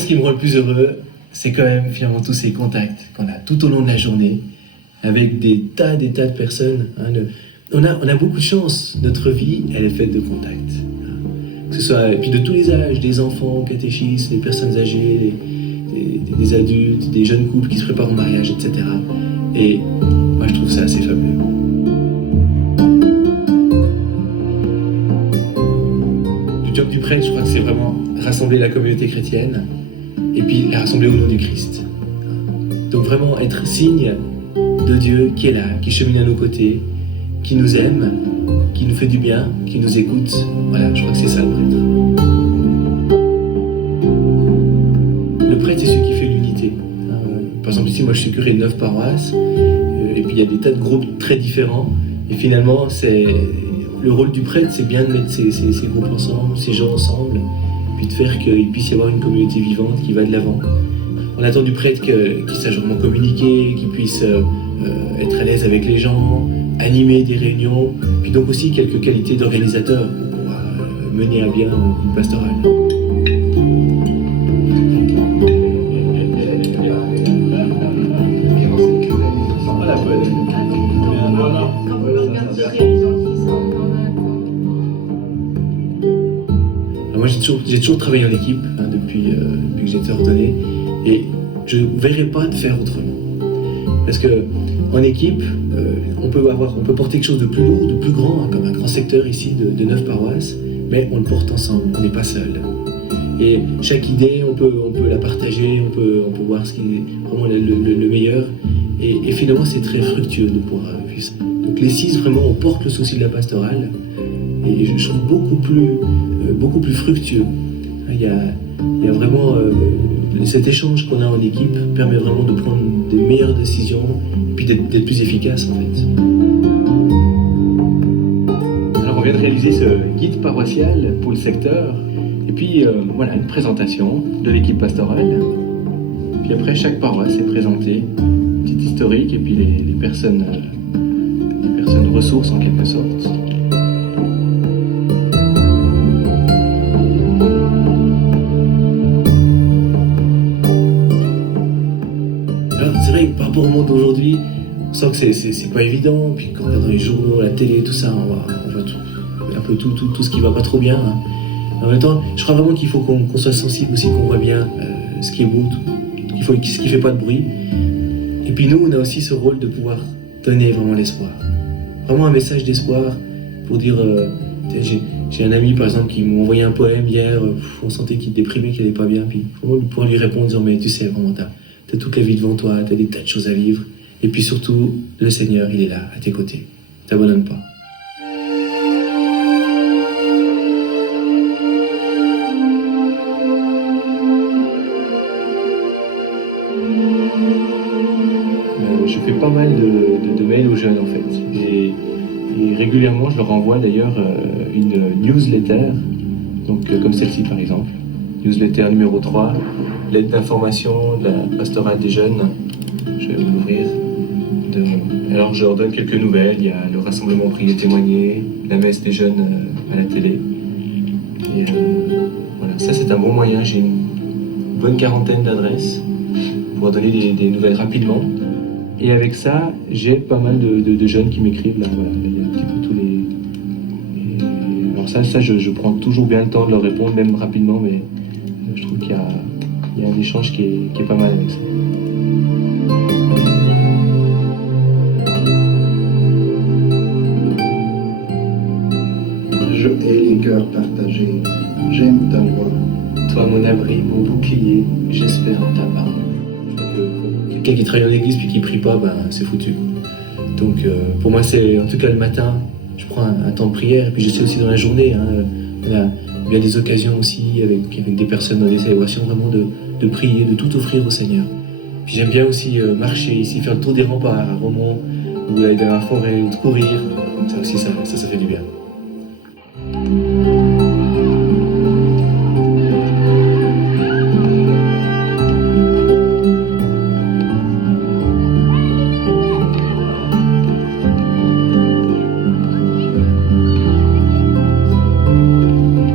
ce qui me rend le plus heureux, c'est quand même finalement tous ces contacts qu'on a tout au long de la journée avec des tas de personnes. On a beaucoup de chance. Notre vie, elle est faite de contacts. Que ce soit, et puis de tous les âges, des enfants, catéchistes, des personnes âgées, des adultes, des jeunes couples qui se préparent au mariage, etc. Et moi, je trouve ça assez fabuleux. Le job du prêtre, je crois que c'est vraiment rassembler la communauté chrétienne et puis la rassembler au nom du Christ. Donc vraiment être signe de Dieu qui est là, qui chemine à nos côtés, qui nous aime, qui nous fait du bien, qui nous écoute. Voilà, je crois que c'est ça le prêtre. Le prêtre, c'est celui qui fait l'unité. Par exemple, ici, moi, je suis curé de 9 paroisses, et puis il y a des tas de groupes très différents. Et finalement, le rôle du prêtre, c'est bien de mettre ces groupes ensemble, ces gens ensemble, puis de faire qu'il puisse y avoir une communauté vivante qui va de l'avant. On attend du prêtre qu'il sache vraiment communiquer, qu'il puisse être à l'aise avec les gens, animer des réunions, puis donc aussi quelques qualités d'organisateur pour pouvoir mener à bien une pastorale. Moi j'ai toujours travaillé en équipe depuis que j'ai été ordonné et je ne verrais pas de faire autrement. Parce que en équipe, on peut porter quelque chose de plus lourd, de plus grand, comme un grand secteur ici de 9 paroisses, mais on le porte ensemble, on n'est pas seul. Et chaque idée, on peut la partager, on peut voir ce qui est vraiment le meilleur. Et finalement, c'est très fructueux de pouvoir vivre ça. Donc les 6, vraiment, on porte le souci de la pastorale. Et je trouve beaucoup plus fructueux. Il y a vraiment cet échange qu'on a en équipe permet vraiment de prendre des meilleures décisions et puis d'être plus efficace en fait. Alors on vient de réaliser ce guide paroissial pour le secteur et puis voilà une présentation de l'équipe pastorale. Puis après chaque paroisse est présentée, une petite historique et puis les personnes ressources en quelque sorte. Par rapport au monde d'aujourd'hui, on sent que c'est pas évident. Puis quand on regarde dans les journaux, la télé, tout ça, on voit un peu tout ce qui va pas trop bien. En même temps, je crois vraiment qu'il faut qu'on soit sensible aussi, qu'on voit bien ce qui est beau, ce qui fait pas de bruit. Et puis nous, on a aussi ce rôle de pouvoir donner vraiment l'espoir. Vraiment un message d'espoir pour dire... j'ai un ami par exemple qui m'a envoyé un poème hier, on sentait qu'il déprimait, qu'il allait pas bien. Puis pour lui répondre en disant mais tu sais vraiment t'as toute la vie devant toi, t'as des tas de choses à vivre. Et puis surtout, le Seigneur, il est là, à tes côtés. T'abandonne pas. Je fais pas mal de mails aux jeunes en fait. Et régulièrement, je leur envoie d'ailleurs une newsletter, donc comme celle-ci par exemple. Newsletter numéro 3, l'aide d'information de la pastorale des jeunes. Je vais vous l'ouvrir. Alors je leur donne quelques nouvelles, il y a le rassemblement prier témoigner, la messe des jeunes à la télé. Et voilà, ça c'est un bon moyen, j'ai une bonne quarantaine d'adresses pour donner des nouvelles rapidement. Et avec ça, j'ai pas mal de jeunes qui m'écrivent là, voilà, il y a un petit peu tous les... Alors ça je prends toujours bien le temps de leur répondre, même rapidement, mais je trouve qu'il y a un échange qui est pas mal avec ça. Je hais les cœurs partagés, j'aime ta loi. Toi mon abri, mon bouclier, j'espère en ta parole. Quelqu'un qui travaille en église puis qui prie pas, ben, c'est foutu. Donc pour moi c'est, en tout cas le matin, je prends un temps de prière, et puis je sais aussi dans la journée, on a bien des occasions aussi avec des personnes dans des célébrations vraiment de prier, de tout offrir au Seigneur. Puis j'aime bien aussi marcher ici, faire le tour des remparts à Romont, ou aller dans la forêt, ou de courir. Ça aussi, ça fait du bien.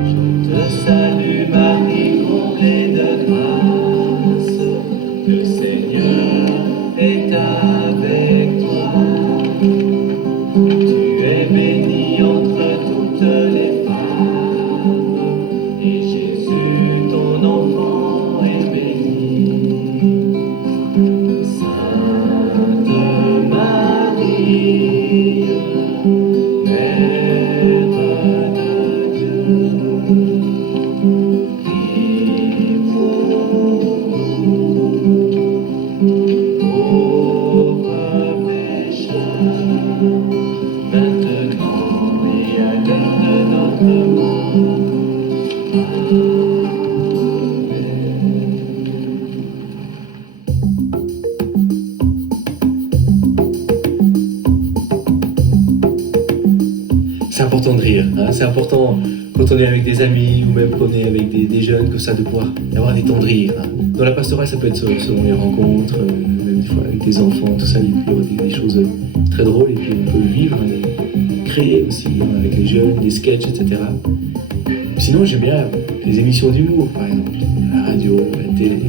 Je te salue Marie, comblée de grâce. important de rire. Hein. C'est important quand on est avec des amis ou même quand on est avec des jeunes, comme ça, de pouvoir avoir des temps de rire. Hein. Dans la pastorale, ça peut être selon les rencontres, même des fois avec des enfants, tout ça, il peut y avoir des choses très drôles et puis on peut vivre, créer aussi hein, avec les jeunes, des sketchs, etc. Sinon, j'aime bien les émissions d'humour, par exemple, la radio, la télé.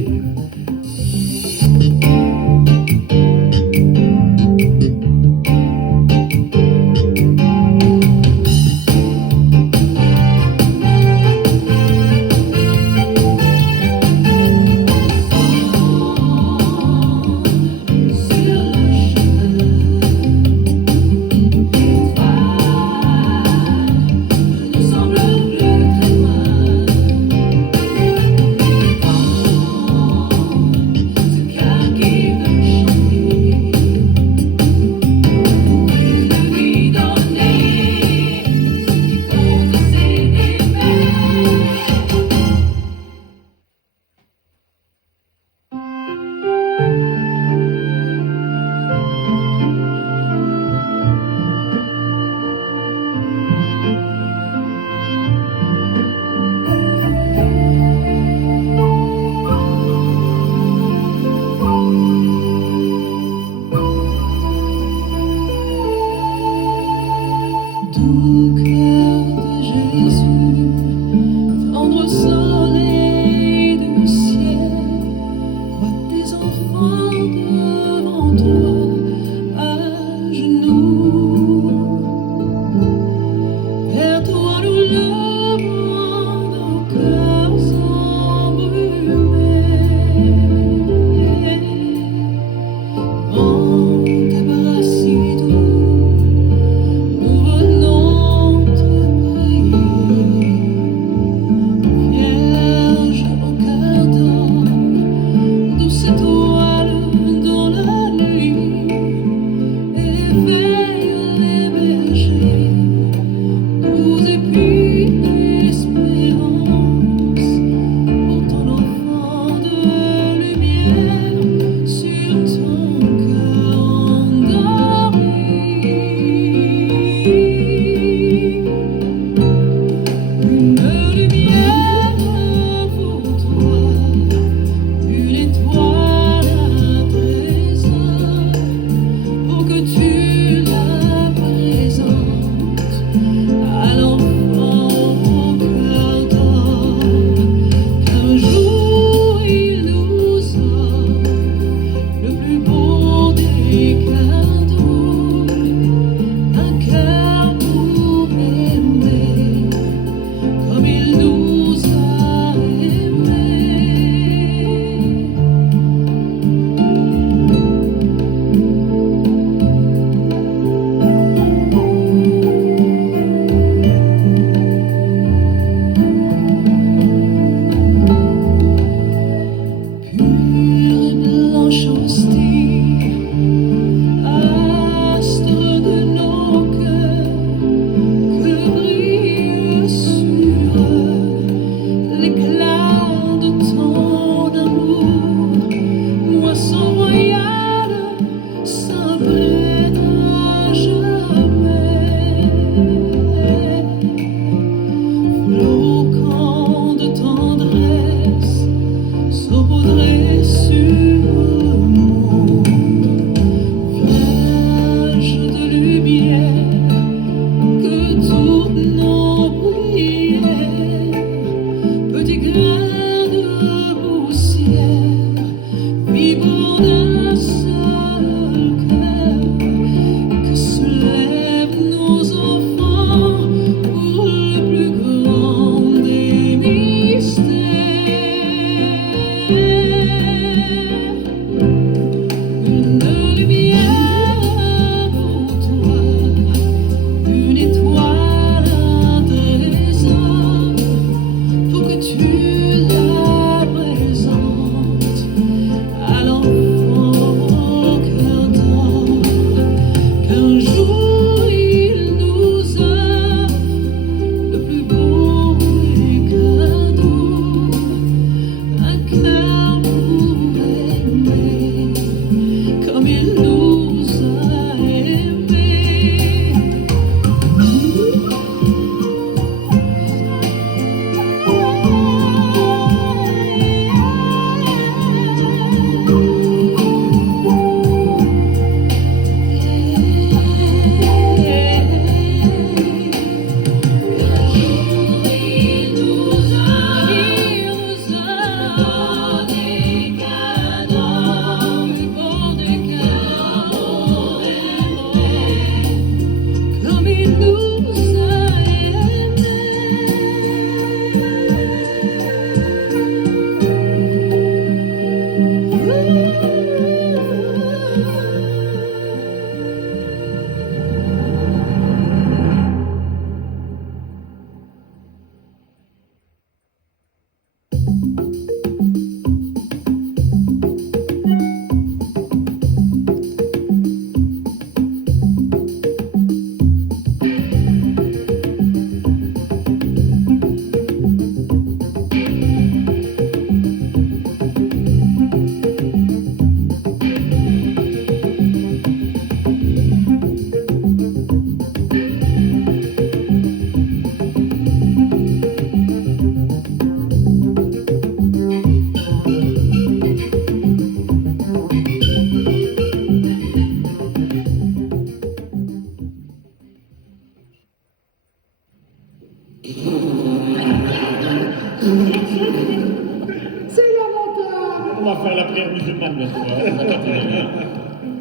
va faire la prière musulmane maintenant.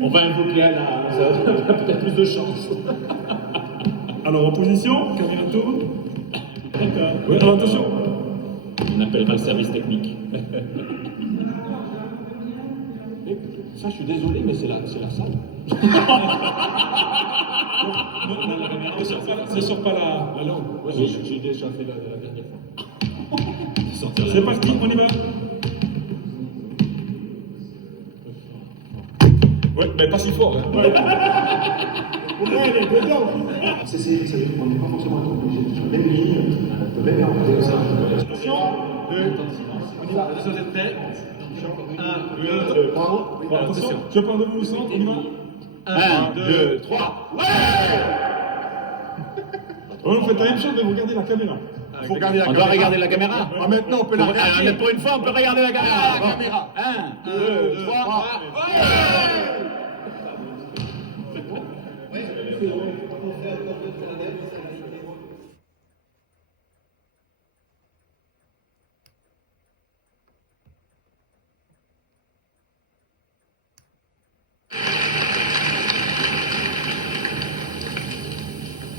On va invoquer Allah, on a peut-être plus de chance. Alors, en position, caméra tourne. D'accord. Oui, alors attention. On appellera le service technique. Ça, je suis désolé, mais c'est la salle. Ça sort pas la langue. Ouais, j'ai déjà fait la dernière fois. C'est parti, on y va. Ouais, mais pas si fort. Hein. Ouais, elle est dedans. Ça veut dire qu'on n'est pas forcément obligé de sur la même ligne, de même ordre. Attention, on y va. Vous êtes prêts 1, 2, 3. Attention, je parle de vous au centre, on y va. 1, 2, 3. Ouais. On fait la même chose, mais vous regardez la caméra. On doit regarder la caméra. Ah, maintenant, on peut la regarder. Pour une fois, on peut regarder la caméra. La caméra. 1, 2, 3.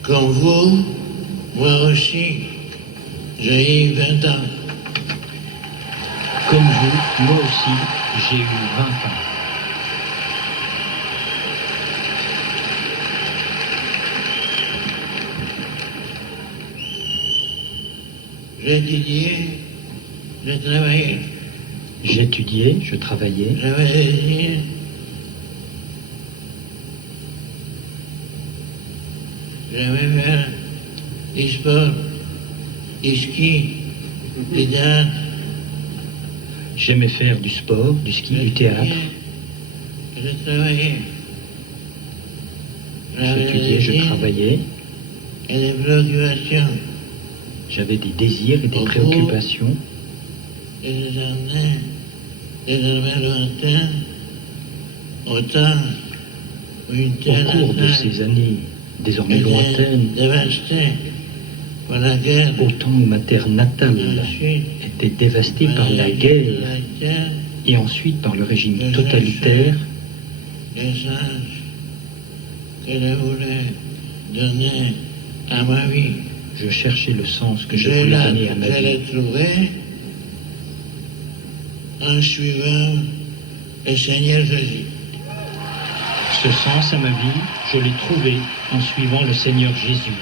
Comme vous, moi aussi, j'ai eu 20 ans. Comme vous, moi aussi, j'ai eu 20 ans. J'ai étudié, j'ai travaillé, J'étudiais, je travaillais, j'avais des idées. J'aimais faire du sport, du ski, du théâtre. j'aimais faire du sport, du ski, du théâtre. Je travaillais. J'étudiais, je travaillais, Et des préoccupations. j'avais des désirs et des préoccupations. Et des années, désormais lointaines, autant où une Au telle cours de attaque ces années désormais lointaines, dévastée par la guerre. autant où ma terre natale Ensuite, était dévastée par la guerre et ensuite par le régime totalitaire, les sages que je voulais donner à ma vie. je cherchais le sens que je Je voulais donner à ma l'ai vie. trouvé en suivant le Seigneur Jésus. Ce sens à ma vie, je l'ai trouvé en suivant le Seigneur Jésus.